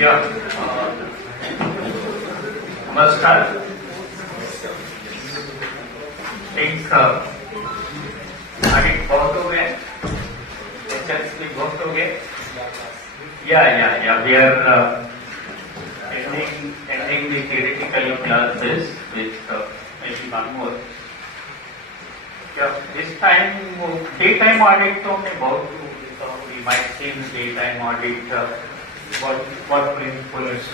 या नमस्कार। एक आगे बहुत हो गए, बहुत हो गए। We are ending the theoretical classes with maybe one more. This time daytime audit तो हमने बहुत we might see in daytime audit what principles,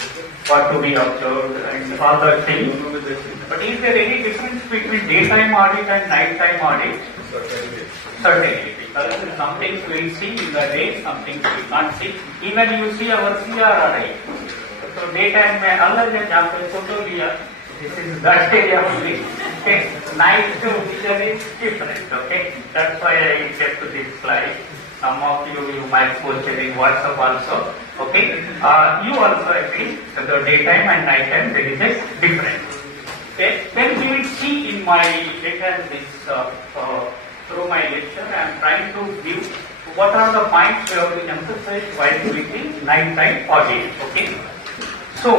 what to be observed and all that things. But is there any difference between daytime audit and nighttime audit? Certainly, because some things we'll see in the day, some things we can't see. Even you see our CRRI. So daytime में अलग है, जहाँ पे photo लिया, this is that area only. Okay, night vision is different. Okay, that's why I kept this slide. Some of you might post it in WhatsApp also. Okay, you also agree that the daytime and nighttime there is a difference. Okay, then we will see in my later this through my lecture. I am trying to give what are the points we have to emphasize while doing the nighttime audit. Okay. So,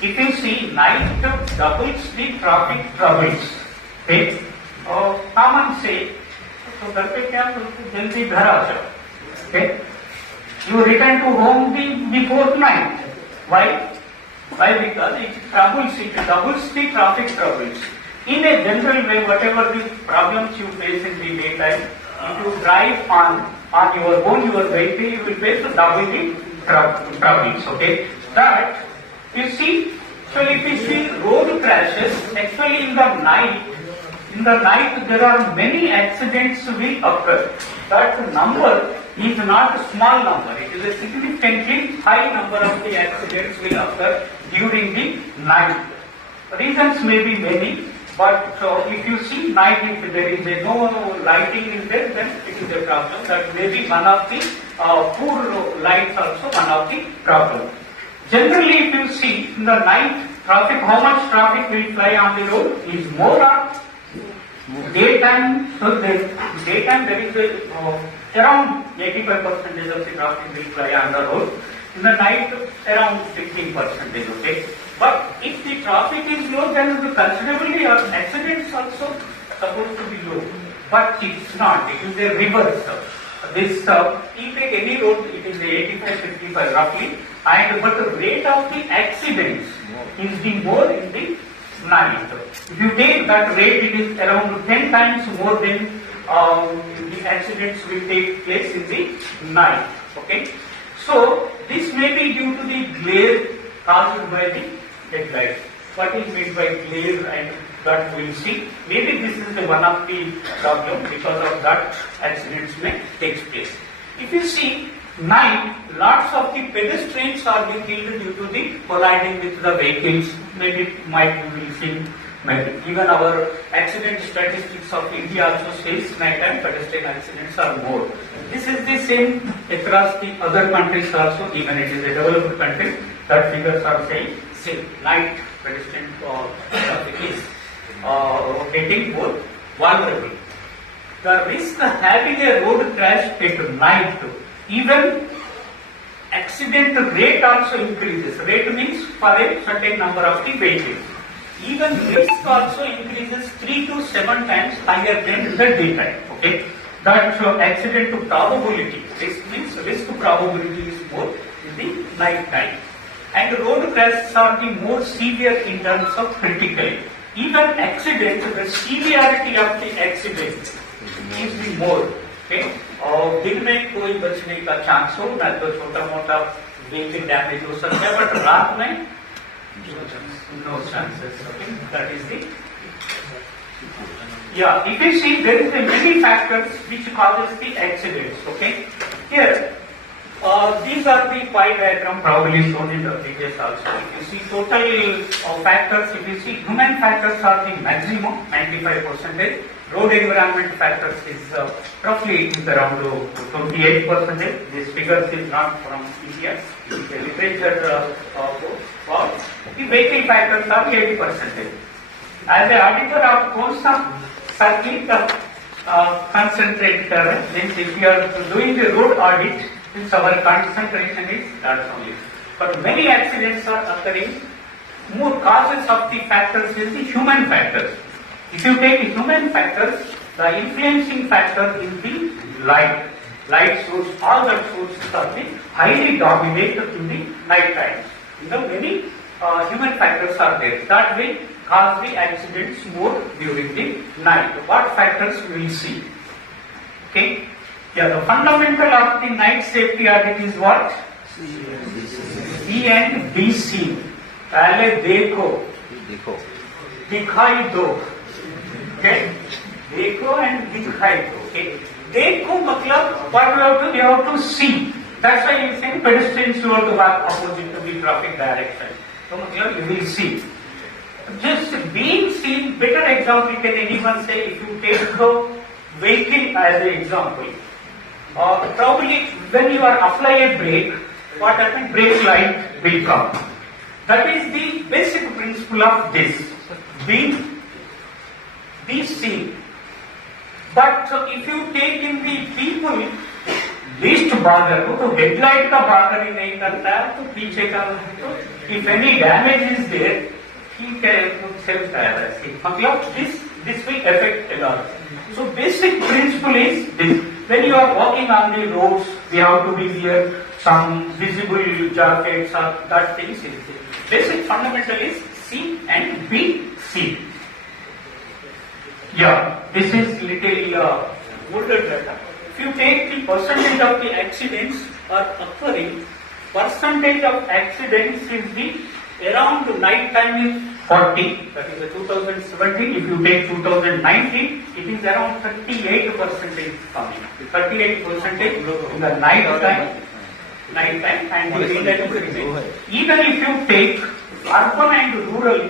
if you see, night doubles the traffic troubles. Okay? Common say, तो घर पे क्या जल्दी घर आ जाओ. Okay? You return to home before night. Why? Why? Because it doubles the traffic troubles. In a general way, whatever the problems you face in the daytime, if you drive on your own, your vehicle, you will face double the troubles. Okay, that you see. So if you see road crashes, actually in the night there are many accidents will occur. That number is not a small number. It is a significantly high number of the accidents will occur during the night. Reasons may be many, but if you see night, if there is no lighting in there, then it is a problem. That may be one of the poor lights also one of the problem. Generally, if you see in the night traffic, how much traffic will fly on the road is more on daytime. So the daytime there is around 85% of the traffic will fly on the road. In the night, around 15%. Okay. But if the traffic is low, then considerably accidents also supposed to be low. But it's not. It is a reverse. This you take any road, it is 85-55 roughly, and but the rate of the accidents is the more in the night. If you take that rate, it is around 10 times more than the accidents will take place in the night. Okay. So this may be due to the glare caused by the headlights. What is meant by glare and that we'll see. Maybe this is the one of the problem, because of that accidents may take place. If you see night, lots of the pedestrians are being killed due to the colliding with the vehicles. Maybe might we will see. Maybe even our accident statistics of India also says nighttime pedestrian accidents are more. This is the same across the other countries also. Even it is a developed country, that figures are saying same. Night pedestrian traffic is getting more vulnerable. The risk of having a road crash at night, even accident rate also increases. Rate means for a certain number of the vehicles. Even risk also increases 3 to 7 times higher than the daytime. Okay, that accident probability. Risk means risk probability is more in the night time. And road crashes are the more severe in terms of criticality. Even accident, the severity of the accident is the more. Okay, दिन में कोई बचने का chance हो, ना तो छोटा मोटा vehicle damage हो सकता है, but रात में no chances. Okay, that is the. Yeah, if you see, there is a many factors which causes the accidents. Okay, here. These are the pie diagram probably shown in the previous also. If you see total factors, if you see human factors are the maximum 95%. Road environment factors is roughly it is around 28%. This figure is not from India. It is a literature the vehicle factors are 80%. As an auditor of course circuit concentrate means if you are doing the road audit, Since our concentration is that only. But many accidents are occurring. More causes of the factors is the human factors. If you take human factors, the influencing factor is the light. Light source, all the sources are the highly dominate in the night times. Many human factors are there. That will cause the accidents more during the night. What factors we will see? Okay. Yeah, the fundamental of the night safety audit is what? C and B C. पहले देखो दिखाई दो. Okay. देखो and दिखाई दो. Okay. देखो मतलब what you have to see. That's why you say pedestrians you have to have opposite to the traffic direction. So you will see. Just being seen, better example can anyone say if you take the vehicle as an example. Probably when you are apply a brake, what happens? Brake light will come. That is the basic principle of this. Be seen. But if you take in the people, least bother, तो headlight का bother ही नहीं करता है, तो पीछे का तो if any damage is there, ठीक है, वो चलता है वैसे. मतलब this will affect a lot. So basic principle is this. When you are walking on the roads, we have to be there. Some visible jackets or that things is there. Basic fundamental is see and be seen. Yeah, this is little older data. If you take the percentage of the accidents are occurring, percentage of accidents is the around night time is 40. That is the 2017. If you take 2019, it is around 38% coming. 38% in the night time. And even if you take urban and rural,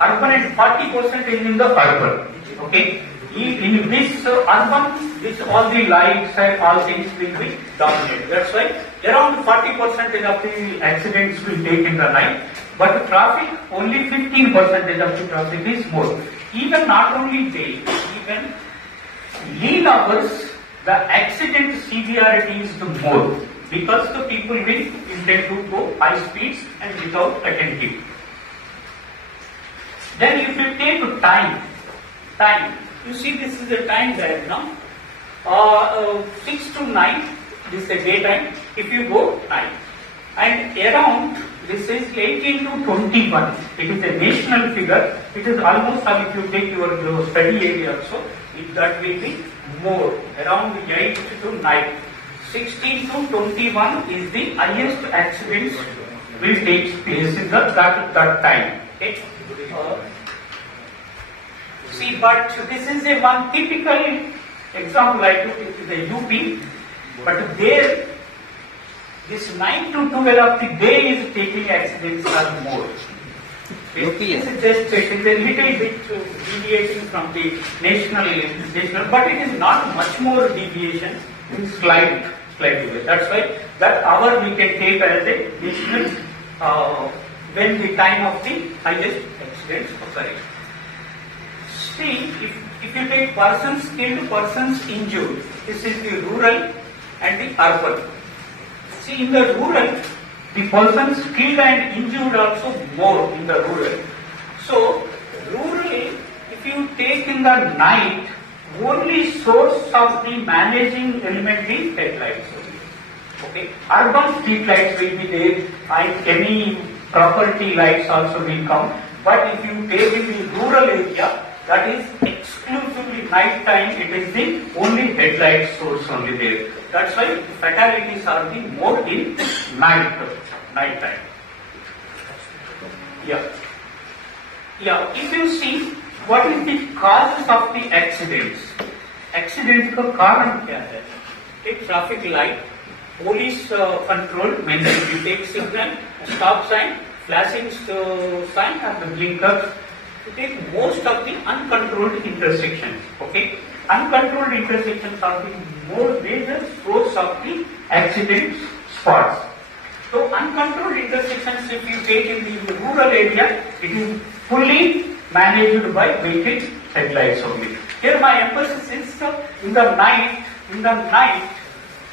urban and 40% is in the urban. Okay, in this urban, this all the lights and all things will be dominated. That's why around 40% of the accidents will take in the night. But traffic, only 15% of the traffic is more. Even not only day, even lean hours, the accident severity is the more. Because the people will intend to go high speeds and without attentive. Then if you take time, you see this is the time diagram. 6 to 9, this is the daytime. If you go 9, and around this is 18 to 21. It is a national figure. It is almost, if you take your study area also, that will be more, around 8 to 9. 16 to 21 is the highest accidents will take place in that time. Okay. See, but this is a one typical example I took in the UP, but there, this 9 to 12 of the day is taking accidents are more. This is just, it is a little bit deviating from the national, but it is not much more deviation, it's slight way. That's why that hour we can take as a national when the time of the highest accidents occurring. See, if you take persons killed, persons injured, this is the rural and the urban. See, in the rural, the persons killed and injured also more in the rural. So, rural, if you take in the night, only source of the managing element is headlights. Okay, urban street lights will be there and any property lights also will come. But if you take in the rural area, that is exclusively night time, it is the only headlight source only there. That's why fatalities are the more in night time. Yeah. If you see what is the causes of the accidents, accidents का कारण क्या है? Take traffic light, police control, when you take signal, stop sign, flashing sign and the blinkers. To take most of the uncontrolled intersections. Okay, uncontrolled intersections are the more major source of the accident spots. So uncontrolled intersections, if you take in the rural area, it is fully managed by vehicle headlights only. Here my emphasis is in the night,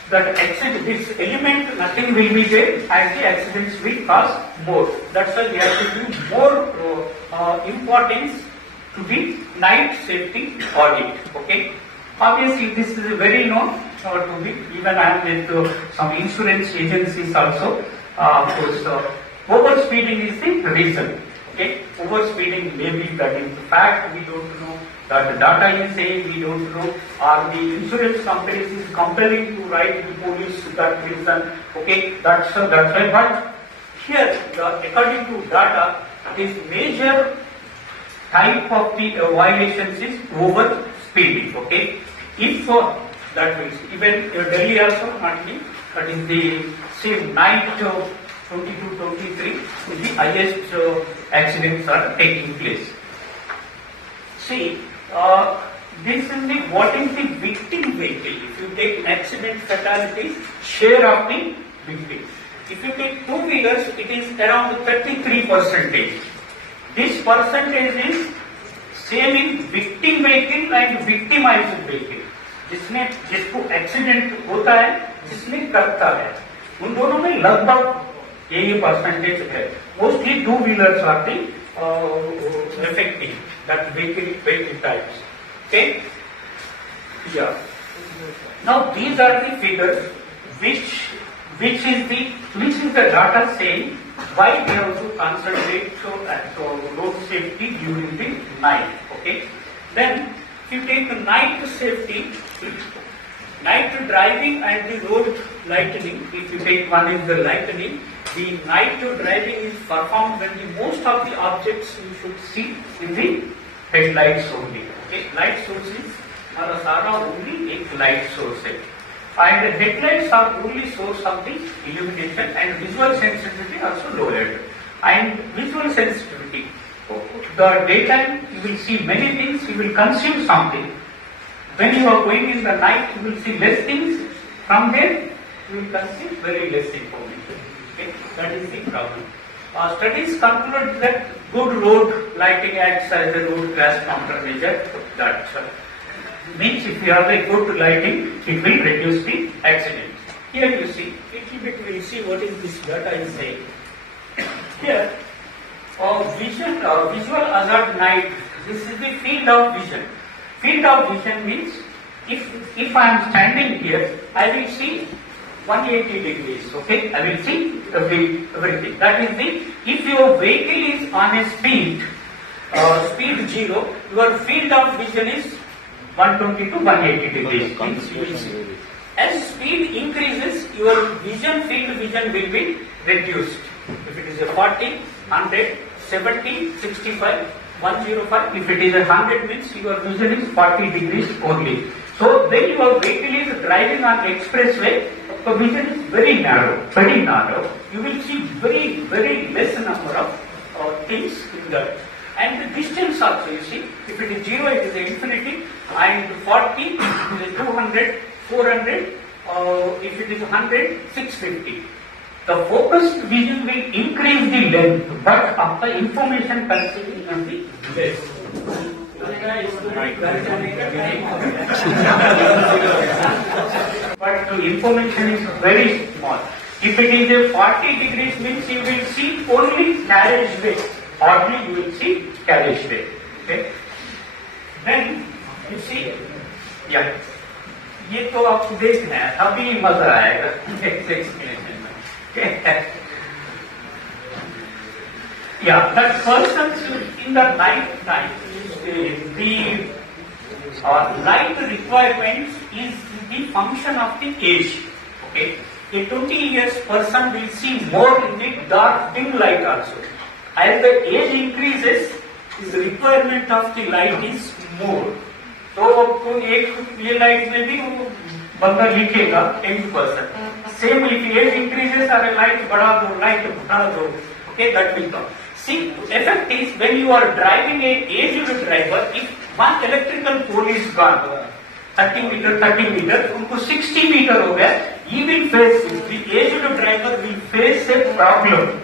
that accident, this element, nothing will be there, and the accidents will cause more. That's why we have to give more importance to the night safety audit. Okay. Obviously, this is very known to me. Even I am with some insurance agencies also. Of course, overspeeding is the reason. Okay, overspeeding maybe that is the fact, we don't know. That the data is saying we don't know, or the insurance companies is compelling to write the police that reason. Okay, that's why. But here, according to data, this major type of the violations is over speeding. Okay, if that means even Delhi also not me, that is the same night 22-23 the highest accidents are taking place. See, this is the what is the victim vehicle. If you take accident fatalities, share of the victims. If you take two-wheelers, it is around 33%. This percentage is same in victim vehicle and victimized vehicle. जिसको accident होता है, जिसने करता है, उन दोनों में लगभग यही परसेंटेज है. Mostly two wheelers are the affecting that vehicle types. Okay? Yeah. Now these are the figures which is the data saying why we have to concentrate so road safety during the night. Okay? Then if you take the night safety, night driving and the road lightning, if you take one is the lightning, the night driving is performed when the most of the objects you should see in the headlights only. Okay? Light sources are only a light source. And headlights are only source of the illumination, and visual sensitivity also lowered. And visual sensitivity, the daytime you will see many things, you will consume something. When you are going in the night, you will see less things. From there, you will consume very less information. Okay? That is the problem. Studies conclude that good road lighting acts as a road crash countermeasure. That means if you have a good lighting, it will reduce the accident. Here you see, little bit we will see what is this data is saying. Here, visual hazard night. This is the field of vision. Field of vision means if I am standing here, I will see 180 degrees. Okay, I will see everything. That is the if your vehicle is on a speed 0, your field of vision is 120 to 180 degrees. Means you will see. As speed increases, your field vision will be reduced. If it is a 40, 100, 70, 65, 105, if it is a 100 means your vision is 40 degrees only. So when your vehicle is driving on expressway, the vision is very narrow. You will see very, very less number of things in that. And the distance also, you see, if it is 0, it is infinity, and 40, it is 200, 400, if it is 100, 650. The focused vision will increase the length, but of the information consuming will be less. But the information is very small. If it is a 40 degrees means you will see only carriageway. Hardly you will see carriageway. Okay? Then you see, yeah. ये तो आप देखना है, अभी मजा आएगा explanation में. Yeah, that persons in the night time, the light requirements is the function of the age. Okay, a 20 years person will see more in the dark dim light also. As the age increases, the requirement of the light is more. तो एक ये light में भी बंदा लिखेगा 10%. Same if age increases or light बढ़ा दो, okay, that will come. See, effect is when you are driving a aged driver, if one electrical pole is gone, 30 meter, उनको 60 meter हो गया, he will face the aged driver will face a problem.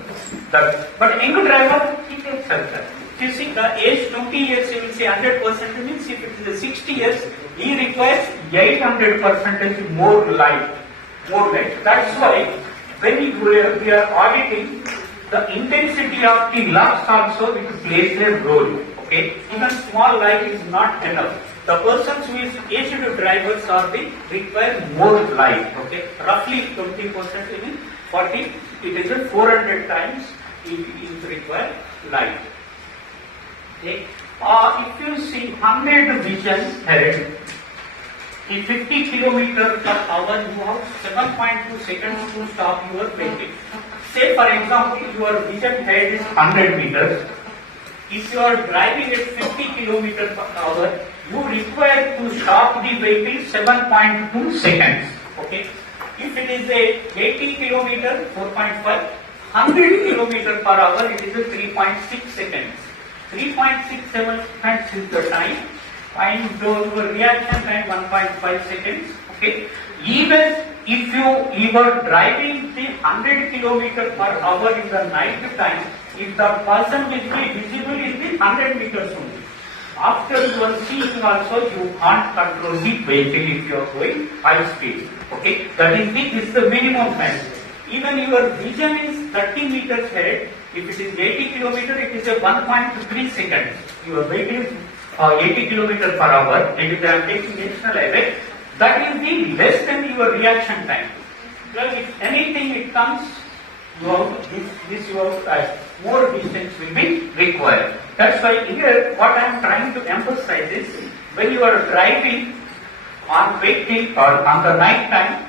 But young driver, he can solve that. You see, the age 20 years, you will say 100% means if it is 60 years, he requires 800% more light. more light. That's why when we are auditing, the intensity of the lux also it plays a role. Okay, even small light is not enough. The persons who is aged drivers are the require more light. Okay, roughly 20% in 40. It is a 400 times it require light. Okay, if you see 100 vision head. In 50 km per hour, you have 7.2 seconds to stop your vehicle. Say for example, your vision head is 100 meters. If you are driving at 50 km per hour, you require to stop the vehicle 7.2 seconds. Okay. If it is a 80 km, 4.5, 100 km per hour, it is a 3.6 seconds. 3.67 seconds is the time. And the reaction time 1.5 seconds. Okay. Even if you are driving the 100 km per hour in the night time, if the person will be visible in the 100 meters only. After you are seeing also, you can't control the vehicle if you are going high speed. Okay. That is the minimum time. Even your vision is 30 meters ahead. If it is 80 km, it is a 1.3 seconds. Your vehicle is 80 km per hour, and if I am taking national highway, that is the less than your reaction time. Well, if anything it comes, you have more distance will be required. That's why here what I am trying to emphasize is when you are driving on vehicle or on the night time,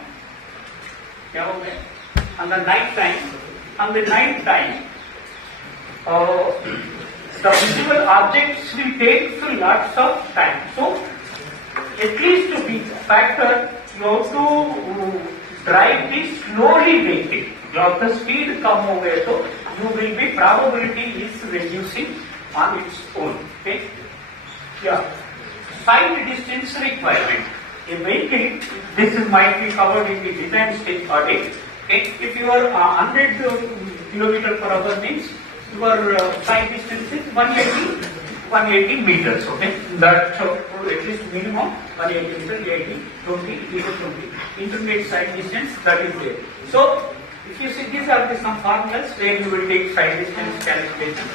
the visible objects will take lots of time. So, at least to be factor, you have to drive the slowly vehicle. You have the speed come over, so you will be probability is reducing on its own. Okay? Yeah. Sight distance requirement. A vehicle, might be covered in the design stage audit. Okay? If you are 100 km per hour means your sight distance is 180 meters. Okay, that at least minimum 180 meters, 80, 20, 20. Intermediate sight distance that is there. So if you see these are some formulas where you will take sight distance calculation.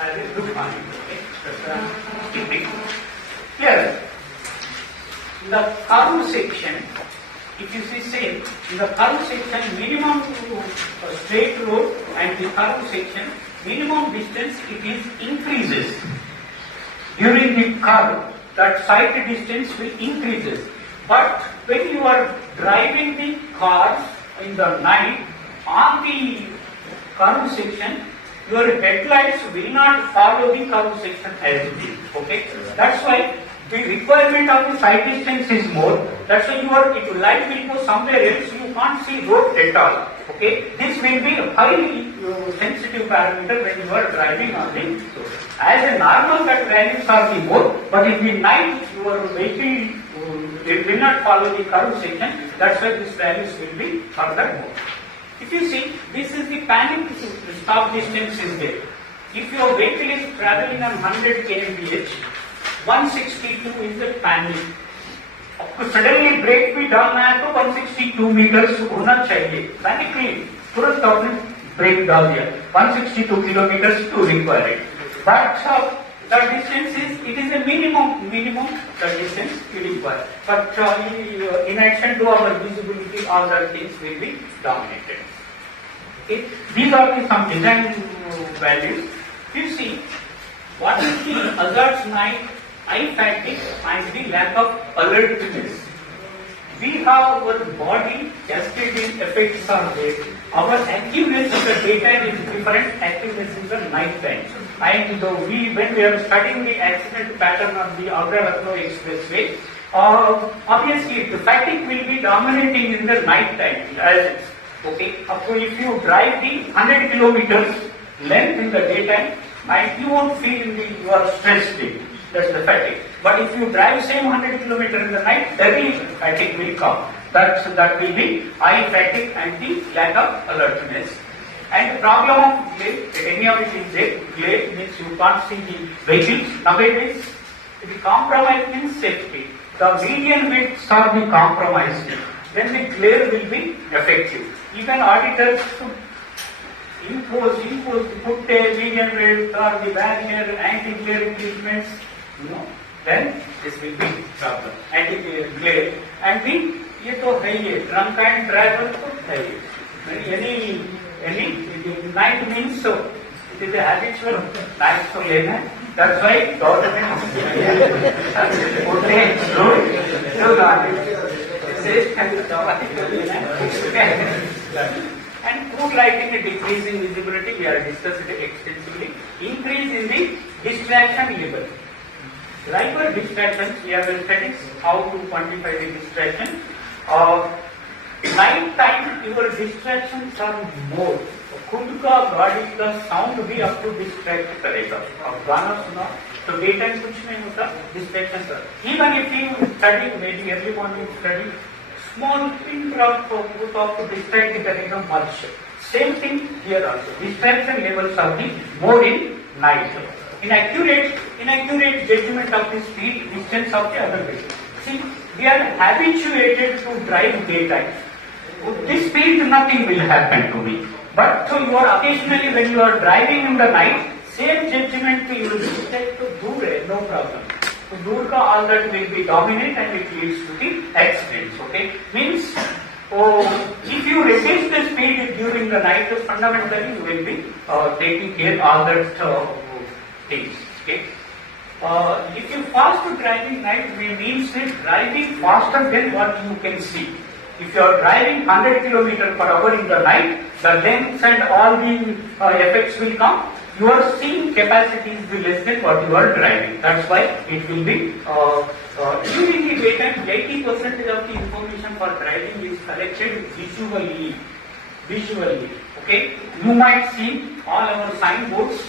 I will look on it. Okay, that's here. In the curve section, if you see same, in the curve section, minimum straight road and the curve section, minimum distance it is increases. During the curve, that sight distance will increases. But when you are driving the car in the night, on the curve section, your headlights will not follow the curve section as it is. Okay? That's why the requirement of the sight distance is more. That's why if light will go somewhere else, you can't see road at all. Okay, this will be a highly sensitive parameter when you are driving on the road. As a normal, that values are the more, but in the night your vehicle it will not follow the curve section. That's why these values will be further more. If you see, this is the panic stop distance is there. If your vehicle is traveling on 100 kmph, 162 is the panic. आपको suddenly break भी डालना है तो 162 metres होना चाहिए. पैनिकली तुरंत आपने break डाल दिया. 162 kilometers to require it. But the distance it is a minimum the distance you require. But in addition to our visibility, all the things will be dominated. Okay. These are some design values. You see, what is the hazards night? Eye fatigue and the lack of alertness. We have our body cascading effects are there. Our activeness in the daytime is different, activeness in the night time. And when we are studying the accident pattern of the Agra-Lucknow expressway, obviously the fatigue will be dominating in the night time. Okay, so if you drive the 100 kilometers length in the daytime, and you won't feel you are stressed. That's the fatigue. But if you drive same 100 km in the night, heavy fatigue will come. That will be eye fatigue and the lack of alertness. And the problem of glare, any of it is there. Glare means you can't see the vehicles. Nowadays, the compromise means safety. The median widths are the compromised. then the glare will be effective. Even auditors should impose, put a median width or the barrier, anti-glare treatments, then this will be problem. Anti-glare and the ये तो है ये drunk and driver तो है ये. Any night means so it is a habitual night to लेना. That's why government and poor lighting and decrease in visibility we are discussed extensively. Increase in the distraction level. Driver distractions we have studied how to quantify the distraction. Night time your distractions are more. खुद का गाड़ी का sound भी आपको distract करेगा. आप गाना सुना तो डे टाइम कुछ नहीं होता, distraction sir. Even if you study maybe early morning study small pin drop of distract करेगा much. Same thing here also. Distraction levels are the more in night. Inaccurate judgment of the speed, distance of the other vehicle. See, we are habituated to drive daytime. With this speed, nothing will happen to me. But so you are occasionally when you are driving in the night, same judgment you will detect to dur hai, no problem. So dur ka all that will be dominant and it leads to the accidents. Okay, means if you resist the speed during the night, fundamentally you will be taking care all that things. Okay. If you fast driving night, means driving faster than what you can see. If you are driving 100 km per hour in the night, the lengths and all the effects will come. Your seeing capacity is less than what you are driving. That's why it will be during the daytime. 80% of the information for driving is collected visually. Okay, you might see all our signboards.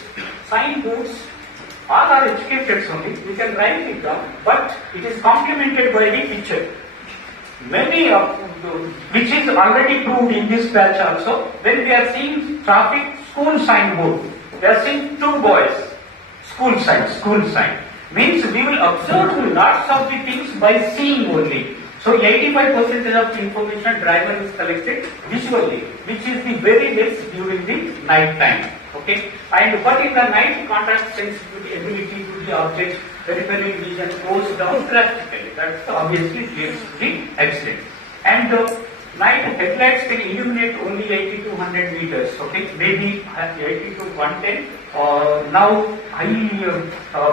All are educated only. We can write it down, but it is complemented by the picture. Many of which is already proved in this batch also. When we are seeing traffic school signboard, we are seeing two boys. School sign. Means we will observe lots of the things by seeing only. So 85% of the information driver is collected visually, which is the very less during the night time. Okay, and but in the night, contact sensitivity, ability to the objects, peripheral vision goes down drastically. That obviously leads to the accident. And night headlights can illuminate only 80 to 100 meters. Okay, maybe 80 to 110. Now,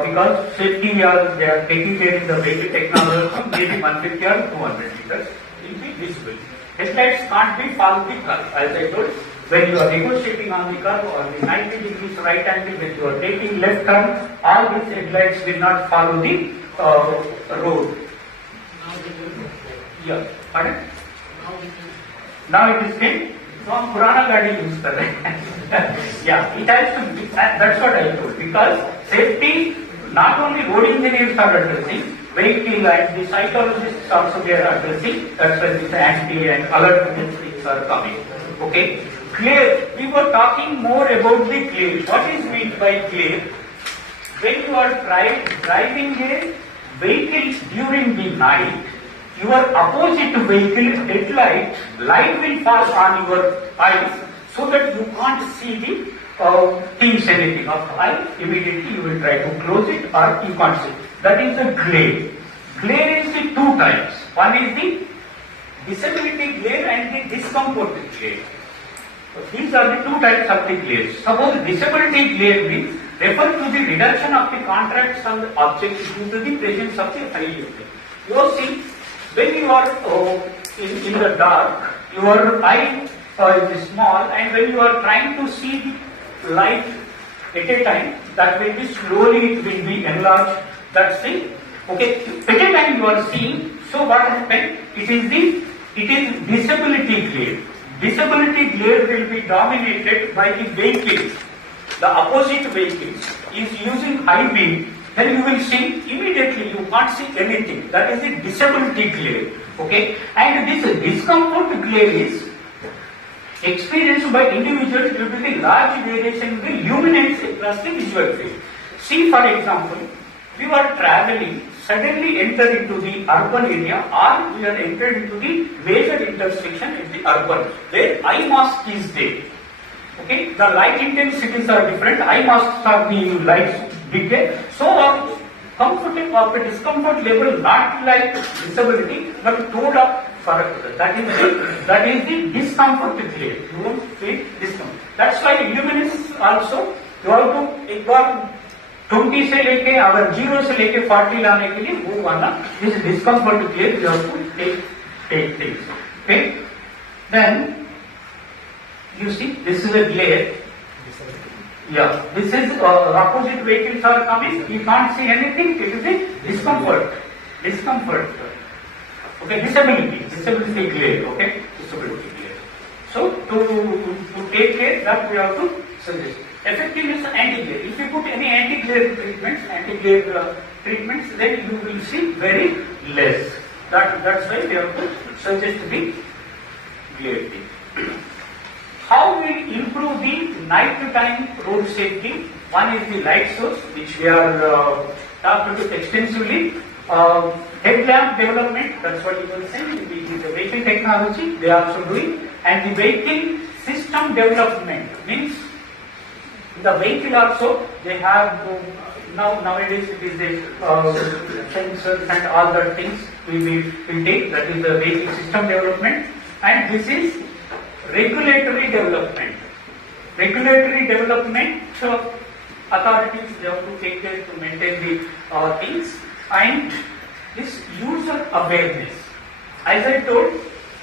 because safety they are taking care in the vehicle technology, maybe 150 or 200 meters will be visible. Headlights can't be follow the curve, as I told. When you are negotiating on the curve or the 90 degrees right angle, when you are taking left turn, all these headlights will not follow the road. Yeah, pardon? Now it is clear. So हम पुराना गाड़ी use कर रहे हैं. Yeah, it has to be. That's what I told. Because safety, not only road engineers are addressing, vehicle and the psychologists also they are addressing. That's why this anti and alert things are coming. Okay. Glare. We were talking more about the glare. What is meant by glare? When you are driving a vehicle during the night, your opposite vehicle headlight light will fall on your eyes, so that you can't see the things anything of eye. Immediately you will try to close it or you can't see. That is the glare. Glare is the two types. One is the disability glare and the discomfort glare. So these are the two types of the glare. Suppose disability glare means refer to the reduction of the contrast on the object due to the presence of the high light. You see, when you are in the dark, your eye is small, and when you are trying to see the light at a time, that will be slowly it will be enlarged. That's the okay. At a time you are seeing. So what happens? It is disability glare. Disability glare will be dominated by the vehicle. The opposite vehicle is using high beam. Then you will see immediately you can't see anything. That is a disability glare. Okay, and this discomfort glare is experienced by individuals due to the large variation in the luminance across the visual field. See, for example, we were traveling suddenly enter into the urban area, or we are entered into the major intersection in the urban, where eye mask is there. Okay, the light intensities are different. Eye masks are the lights bigger, so our comforting or the discomfort level not like disability, but toned up for that is the discomfort glare. You won't feel discomfort. That's why luminous also you have to एक बार 20 से लेके अगर 0 से लेके 40 लाने के लिए वो वाला this discomfort glare you have to take things. Okay, then you see this is a glare. Yeah, this is opposite vehicles are coming. You can't see anything. It is a discomfort. Okay, disability glare. Okay, disability glare. So to take care that we have to suggest. Effectiveness anti-glare. If you put any anti-glare treatments, then you will see very less. That's why we have to suggest the glare. How we improve the night-time road safety? One is the light source, which we are talked about extensively. Headlamp development, that's what you will say. The vehicle technology they are also doing, and the vehicle system development means the vehicle also they have nowadays it is the sensors and all the things we take. That is the vehicle system development, and this is regulatory development. Regulatory development, so authorities they have to take care to maintain the things, and this user awareness. As I told,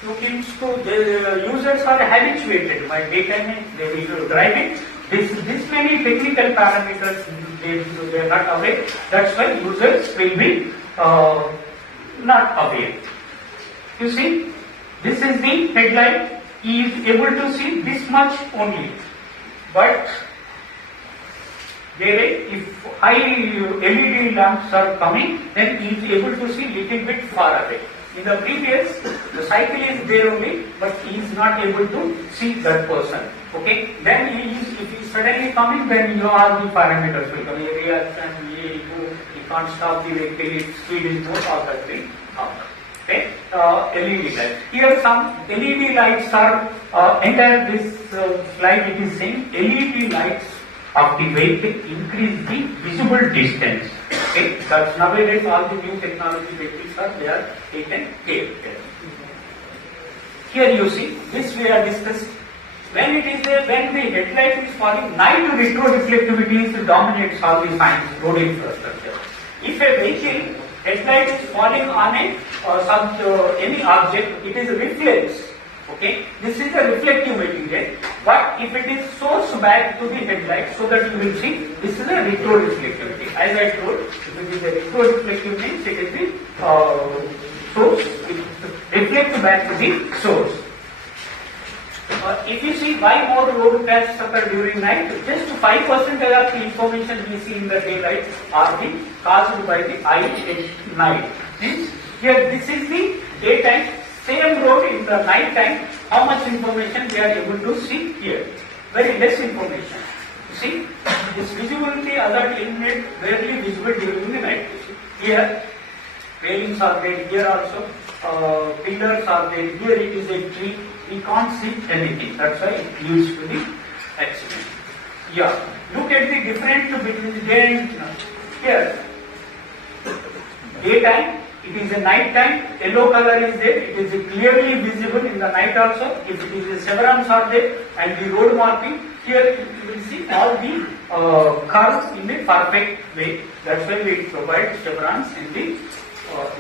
the users are habituated by daytime they will drive it. This many technical parameters they are not aware. That's why users will be not aware. You see, this is the headlight. He is able to see this much only, but if high LED lamps are coming, then he is able to see little bit far away. In the previous, the cycle is there only, but he is not able to see that person. Okay, then if he is suddenly coming, then you are the parameters will come. You can't stop the vehicle, its speed is more, all that will come. Okay, LED lights. Here some LED lights are entire this slide it is saying LED lights of the vehicle increase the visible distance. Okay, that's nowadays all the new technology vehicles are they are taken care. Here you see this we are discussed. When it is when the headlight is falling, night retroreflectivity dominates all the signs road infrastructure. If a vehicle headlight is falling on any object, it is a reflex. Okay, this is a reflective material. But if it is sourced back to the headlight, so that you will see this is a retroreflectivity. As I told, if it is a retroreflective means it is the source. It reflects back to the source. If you see why more road crashes occur during night, just 5% of the information we see in the daylight are caused by the eye at night. Means here this is the daytime, same road in the night time, how much information we are able to see here? Very less information. You see, this visibility alert eliminate barely visible during the night. Here, railings are there, here also, pillars are there, here it is a tree. We can't see anything. That's why it leads to the accident. Yeah. Look at the difference between the day and night. Here, daytime, it is a night time, yellow color is there, it is clearly visible in the night also. If it is the chevrons are there and the road marking, here you will see all the curves in a perfect way. That's why we provide chevrons in the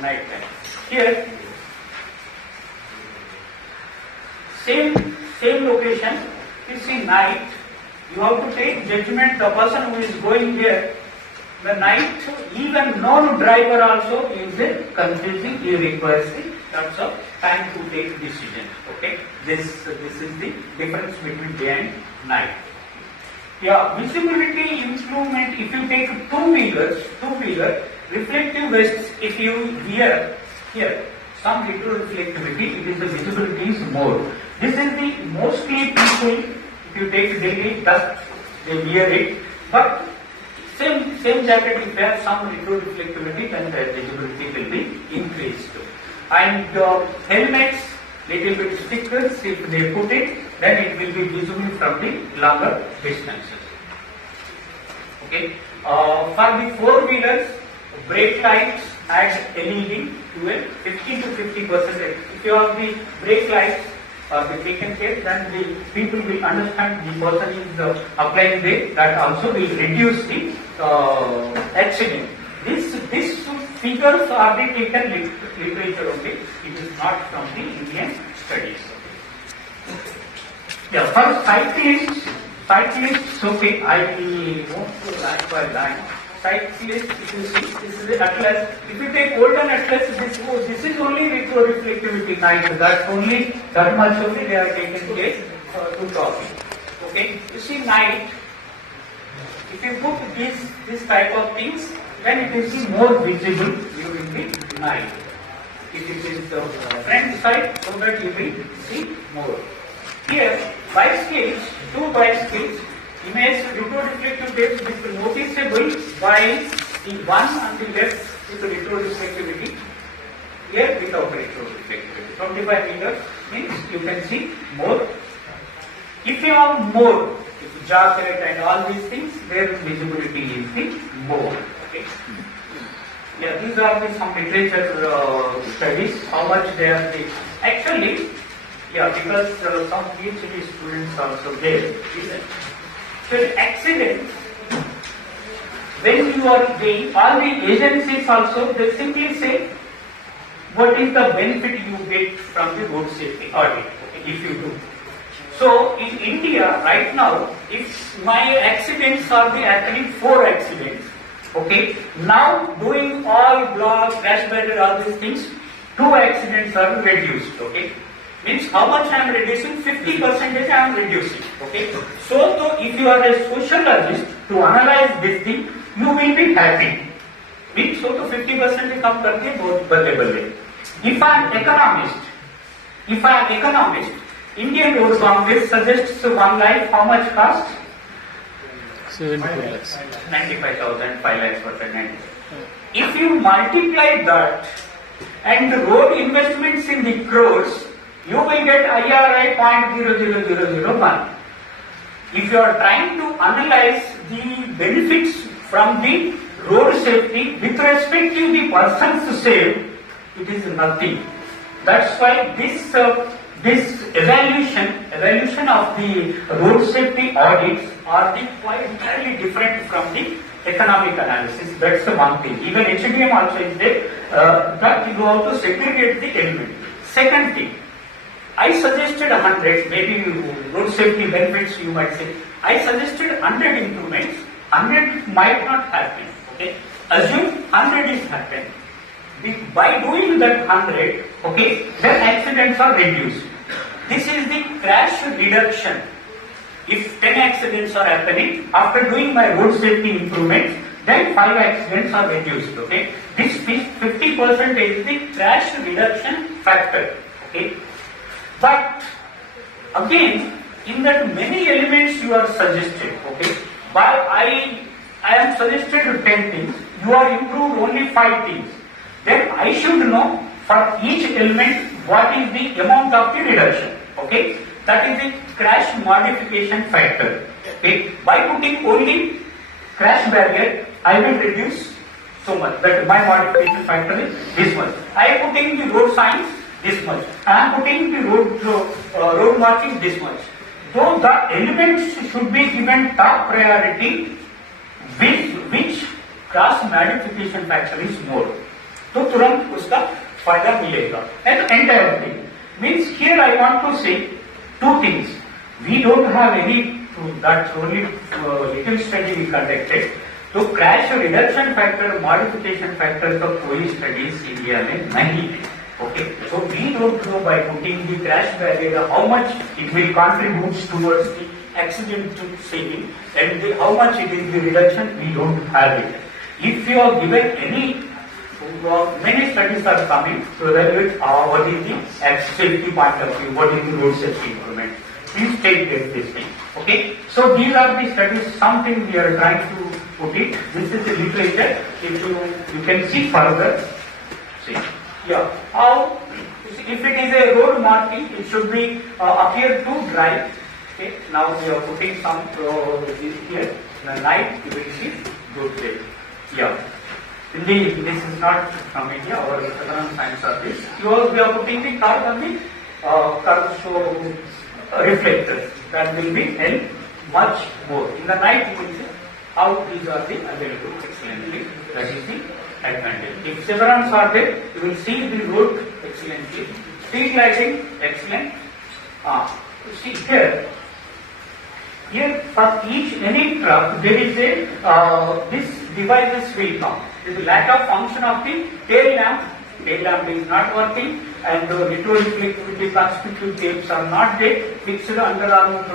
night time. Here, same location, you see night, you have to take judgment, the person who is going here, the night, even non-driver also is confusing, he requires lots of time to take decision. Okay, this is the difference between day and night. Yeah, visibility improvement, if you take two-wheeler, reflective vests, if you wear here, some retroreflectivity, it is the visibility is more. This is the mostly people, if you take daily dust, they wear it, but same same jacket, if you have some retroreflectivity, then the visibility will be increased. And helmets, little bit stickers, if they put it, then it will be visible from the longer distances. Okay. For the four-wheelers, brake lights add LED to a 50 to 50%. If you have the brake lights or the taken care, then the people will understand the person is applying brake. That also will reduce the accident. These figures are the taken literature only. It is not from the Indian studies. Yeah, for cyclists, okay, I will move to line by line. Cyclists, if you see, this is the atlas. If you take golden atlas, this is only retroreflectivity night. That's only that much only they are taken care to copy. Okay, you see night. If you put this type of things, then it is more visible during the night. If it is the front side, so that you will see more. Here, bicycles, two bicycles, image retroreflective depth is noticeable by the one on the left with retroreflectivity, here without retroreflectivity. 25 meters means you can see more. If you have more, if jacket and all these things, their visibility is the more. Okay. Yeah, these are the some literature studies, how much they are the, actually, yeah, because some PhD students also there. So accident, when you are doing, all the agencies also, they simply say, what is the benefit you get from the road safety audit, okay, if you do. So in India right now, if my accidents are the happening 4 accidents, okay, now doing all block, crash barrier, all these things, 2 accidents are reduced, okay. Means how much I am reducing? 50% I am reducing, okay. So if you are a sociologist, to analyze this thing, you will be happy. Means so to 50% come करके बहुत बल्ले बल्ले. If I am economist, Indian Road Congress suggests one life, how much cost? 74 lakhs. 95,000, 5 lakhs per annum. If you multiply that and the road investments in the crores, you will get IRI 0.00001. If you are trying to analyze the benefits from the road safety with respect to the persons saved, it is nothing. That's why this evaluation of the road safety audits are quite entirely different from the economic analysis. That's the one thing. Even HDM also is there, that you have to segregate the element. Second thing, I suggested 100, maybe road safety benefits you might say. I suggested 100 improvements. 100 might not happen. Okay, assume 100 is happened. By doing that 100, okay, then accidents are reduced. This is the crash reduction. If 10 accidents are happening, after doing my road safety improvements, then 5 accidents are reduced. Okay, this 50% is the crash reduction factor. Okay. But again, in that many elements you are suggested, okay, but I am suggested 10 things, you are improved only 5 things. Then I should know for each element what is the amount of the reduction, okay. That is the crash modification factor, okay. By putting only crash barrier, I will reduce so much, that my modification factor is this much. I am putting the road signs, this much. I am putting the road marking this much. So the elements should be given top priority, which cross modification factor is more. तो तुरंत उसका फायदा मिलेगा. And entire thing means here I want to say 2 things. We don't have any, that's only little study we conducted. तो crash reduction factor, modification factor का कोई studies India में नहीं है. Okay, so we don't know by putting the crash barrier how much it will contribute towards the accident to saving, and how much it is the reduction, we don't have it. If you are given any, many studies are coming to evaluate what is the safety point of view, what is the road safety improvement. Please take this thing. Okay, so these are the studies, something we are trying to put it. This is the literature. If you can see further. See, yeah. How? If it is a road marking, it should be appear to dry. Okay. Now we are putting some here. In the night, you will see good day. Yeah. Indeed, this is not from India. Our Southern science service. We are putting the curve on the curve show reflectors. That will be help much more. In the night, you will see how these are the available excellently. That is the advantage. If chevrons are there, you will see the road excellently. Street lighting, excellent. See here. Here for any truck, there is a this devices will come. There is a lack of function of the tail lamp. Tail lamp is not working, and retroreflectivity conspicuous tapes are not there. Fixed underarm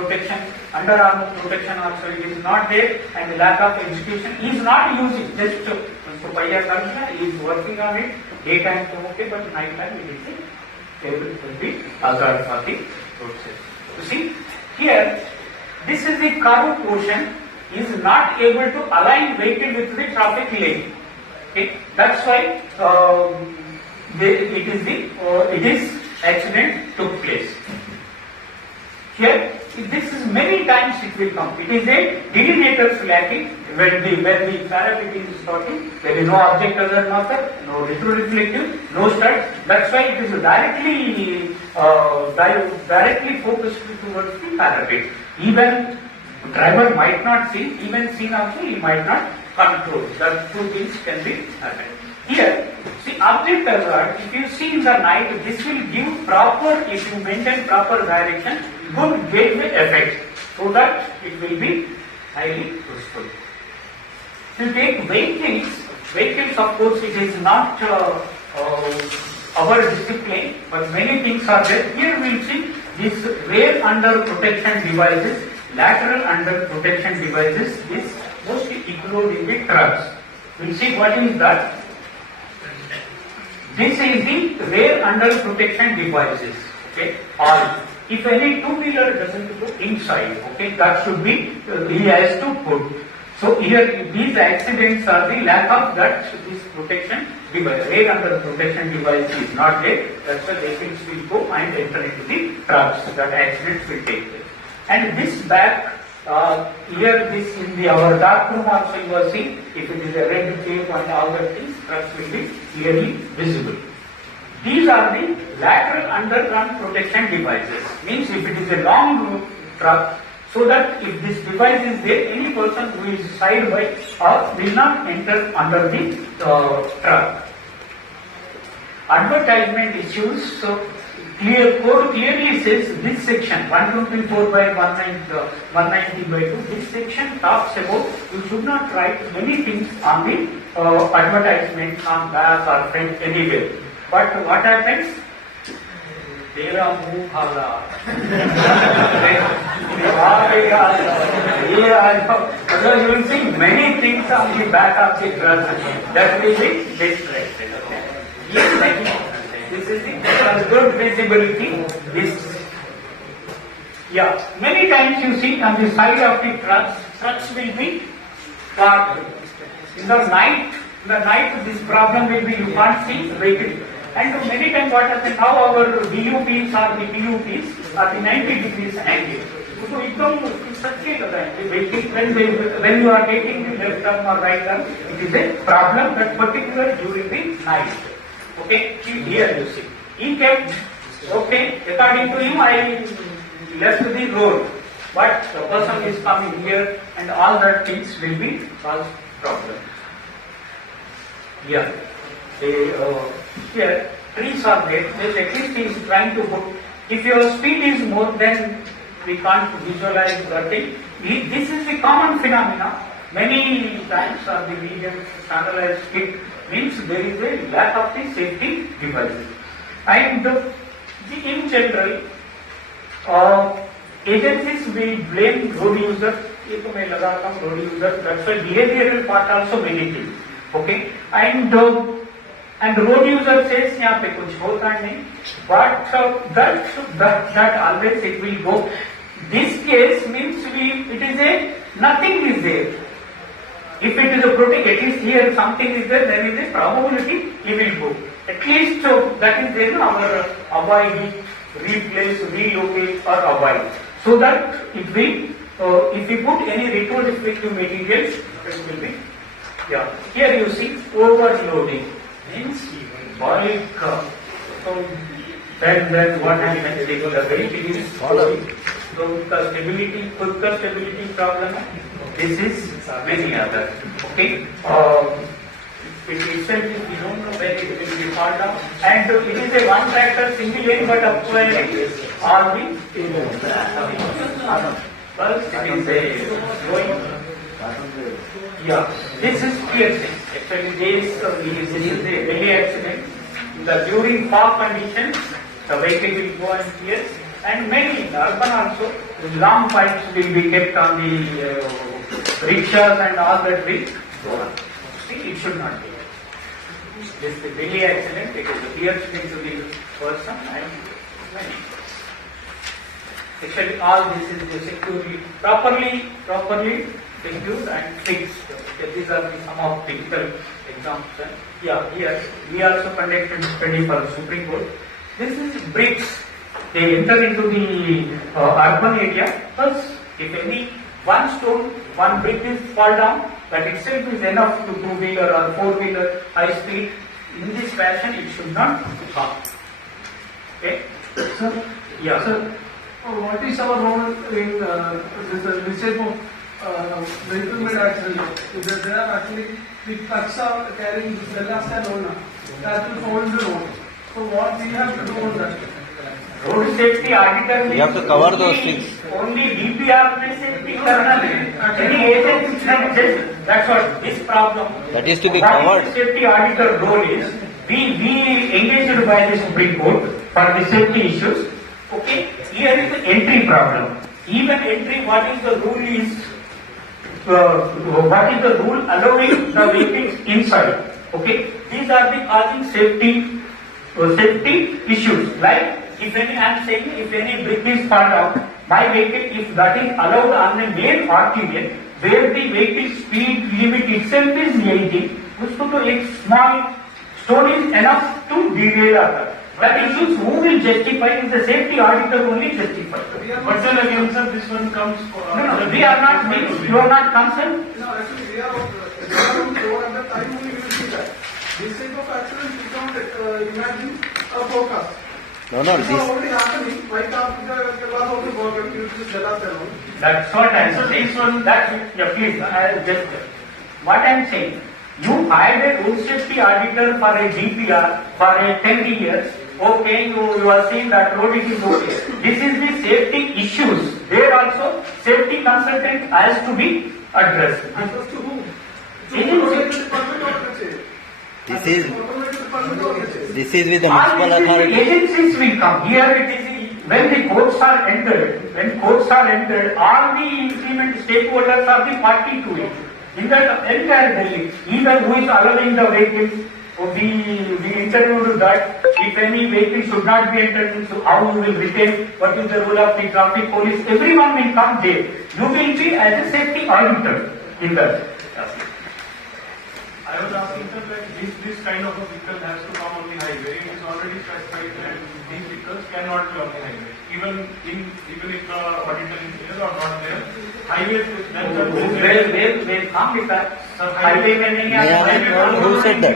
protection also is not there, and the lack of execution is not using. Just so Paya Kalsha is working on it. Daytime okay, but night time it is able to be hazard for the road safety. You see here. This is the curved portion is not able to align vehicle with the traffic lane. Okay, that's why it is accident took place. Here, this is many times it will come. It is a delineators lacking when the parapet is starting. There is no object other marker, no retroreflective, no studs. That's why it is directly focused towards the parapet. Even driver might not see, even seen also he might not control. The two things can be happened. Here, see object hazard, if you see in the night, this will give proper, if you maintain proper direction, good gateway effect, so that it will be highly useful. To take vehicles of course it is not our discipline, but many things are there. Here we will see this rear under protection devices, lateral under protection devices is mostly ignored in the trucks. We will see what is that. This is the rear under protection devices. Okay, all. If any two-wheeler doesn't go inside, okay, that should be he has to put. So here these accidents are the lack of that this protection device. Rear under protection device is not there. That's why vehicles will go and enter into the trucks. That accidents will take place. And this back here, this in our dark room also you are seeing. If it is a red tape and all that things, trucks will be clearly visible. These are the lateral underrun protection devices. Means if it is a long truck, so that if this device is there, any person who is side by will not enter under the truck. Advertisement issues. So code clearly says this section 124 by 190 by 2. This section talks about you should not write many things on the advertisement on back or front anywhere. But what happens? Tera muh khala. You will see many things on the back of the dress. That will be distracted. This is the good visibility. Many times you see on the side of the trucks will be parked. In the night this problem will be you can't see the vehicle. And many times what happens now our DUPs are the 90 degrees angle. So when you are taking the left turn or right turn, it is a problem that particular during the night. Okay, here you see. He kept, okay, according to him I left the road, but the person is coming here and all that things will be cause problem. Here trees are there, at least he is trying to put, if your speed is more then we can't visualize the thing. This is the common phenomena. Many times on the medium standardized it means there is a lack of the safety devices. And in general, agencies will blame road users. Road users. That's why behavioral part also many things. Okay, and road user says यहाँ पे कुछ होता नहीं, but that always it will go. This case means it is a nothing is there. If it is a protein, at least here something is there, there is a probability he will go. At least that is there, our avoid, replace, relocate or avoid. So that it will, if we put any retrospective materials, it will be, yeah. Here you see overloading means bulk. So then what happens? The weight is falling. So the stability, quicker stability problem. This is many others. Okay. It itself is, we don't know where it will be fall down. And it is a one factor single lane, but acquiring all the first it is a going. Yeah, this is piercing. Actually, this is a very accident. During fog conditions, the vehicle will go and pierce. And many in urban also, long pipes will be kept on the rickshaws and all that will go on. See, it should not be. This is a daily accident, it is a piercing to the person and many. Actually, all this is securely, properly secured and fixed. Okay, these are some of typical examples. Yeah, here we also conducted study for Supreme Court. This is bricks. They enter into the urban area. First, if any one stone, one brick is fall down, that itself is enough to two-wheeler or four-wheeler high speed. In this fashion, it should not harm. Okay? Sir, Yeah. sir, what is our role in this type of vehicle-made accident? They are actually, the trucks are carrying the last and owner. That will fall in the road. So what we have to do on that? Road safety auditor You have to cover those things. Only DPR में safety करना है. Any agency can just, that's what this problem. That is to be What covered. is the safety auditor role is, we engaged by the Supreme Court for the safety issues. Okay, here is the entry problem. Even entry, what is the rule is, what is the rule allowing the vehicles inside? Okay, these are the causing safety issues. Like if any, I am saying, if any brick is fall down, my vehicle, if that is allowed on the main arterial, where the vehicle speed limit itself is 80, उसको तो एक small stone is enough to derail others. That issues who will justify is the safety auditor only justify. But then again, sir, this one comes. No, we are not, you are not concerned. No, actually, we are on the road at the time only we will see that. This type of accident we can't imagine a forecast. No, It's this already happening. Why can't the class of the work due to the Jala alone? That's what I am saying. That's, yeah, please, I'll just, what I am saying, you hired a road safety auditor for a GPR for a 10 years, okay, you are saying that road is okay. This is the safety issues. There also, safety consultant has to be addressed. Access to whom? Agency. Department or let's say. this is Department or let's say. this is with the All municipal this is the authority. agencies will come. Here it is, when the courts are entered, all the implement stakeholders are the party to it. In that entire Delhi, even who is allowing the vehicles, we interviewed that if any vehicle should not be entered, so how you will retain, what is the role of the traffic police, everyone will come there. You will be as a safety auditor in that. I was asking sir, like this kind of a vehicle has to come on the highway. It is already specified that these vehicles cannot be on the highway. Even if the auditor is there or not there, highway Where come with that? Highway में नहीं Yeah. आता. Who said that?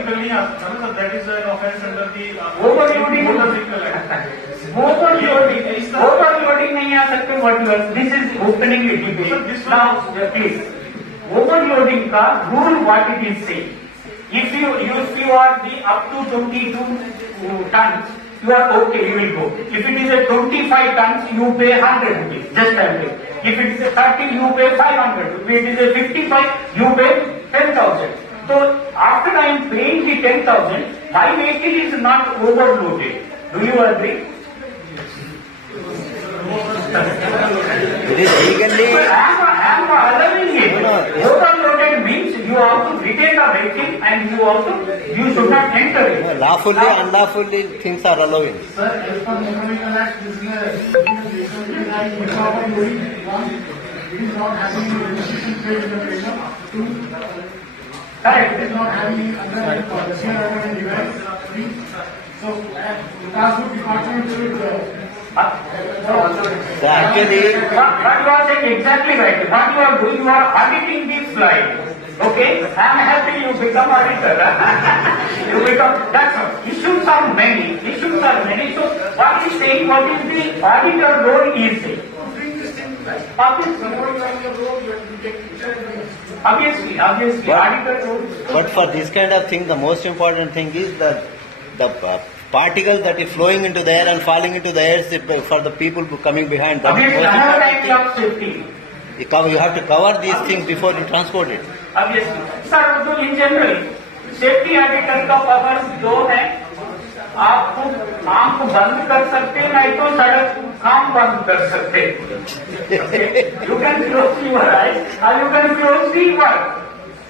That is an offense under the Overloading. Motor Vehicle Act. Overloading नहीं आ सकते. What you are, this is opening a debate. Sir, this one- Now, please, overloading का rule what it is saying. If you are the up to 22 tons, you are okay, you will go. If it is a 25 tons, you pay 100 rupees, just like it. If it is a 30, you pay 500. If it is a 55, you pay 10,000. So after I am paying the 10,000, my vehicle is not overloaded. Do you agree? It is legally. But I am allowing it. No. Overloaded means you have to retain the vehicle and you should not enter it. Lawfully, Now- unlawfully things are allowing. Sir, as per Motor Vehicle Act, this is not having a registration plate in the trailer to Correct. is not having under the device. So cars would be contributed to So actually, What you are saying exactly right. What you are doing, you are auditing this slide. Okay? I am happy you become auditor. You become, that's all. Issues are many. Issues are many. So what is saying, what is the auditor role is saying? Obviously, auditor role. but for this kind of thing, the most important thing is that the particle that is flowing into the air and falling into the air for the people who coming behind. That is Obviously, most another important angle of thing. safety. You have to cover these things before you transport it. Obviously. Sir, तो in general, safety auditor का power दो है. आप आंख बंद कर सकते हैं, नहीं तो सड़क काम बंद कर सकते हैं. You can close your eyes or you can close the work.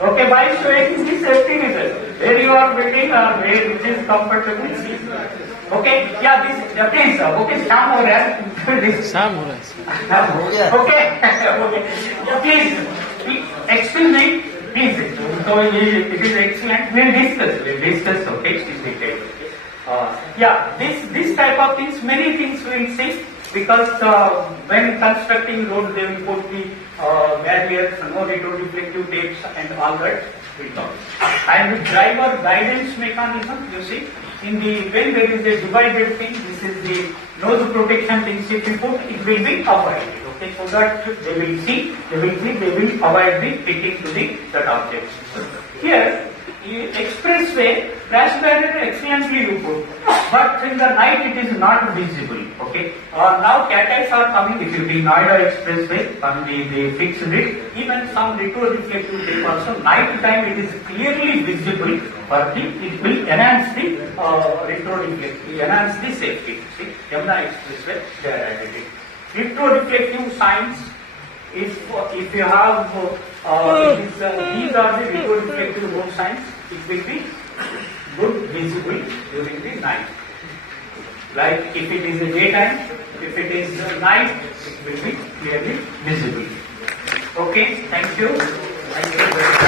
Okay, by showing the safety result, where you are building or where it is comfortable. Okay, yeah, this please. Okay, शाम हो रहा है. शाम हो रहा है. Okay, okay. Please, excuse me, please. So it is excellent. We'll discuss. Okay, in detail. Yeah, this type of things, many things we'll see, because when constructing road, they will put the barriers, no retroreflective tapes, and all that. And the driver guidance mechanism, you see, when there is a divided thing, this is the nose protection things. If you put, it will be avoided. Okay, so that they will see, they will avoid the hitting to that object. Here, expressway, crash barrier excellently you put, but in the night it is not visible. Okay, now CATEX are coming. If you see Noida expressway, they fixed it. Even some retroreflective tape also. Night time it is clearly visible, but it will enhance the retroreflective, enhance the safety. See, Yamuna expressway, they are added it. Retroreflective signs is if you have these are the retroreflective road signs, it will be good visible during the night. Like if it is a daytime, if it is night, it will be clearly visible. Okay, thank you. Thank you very much.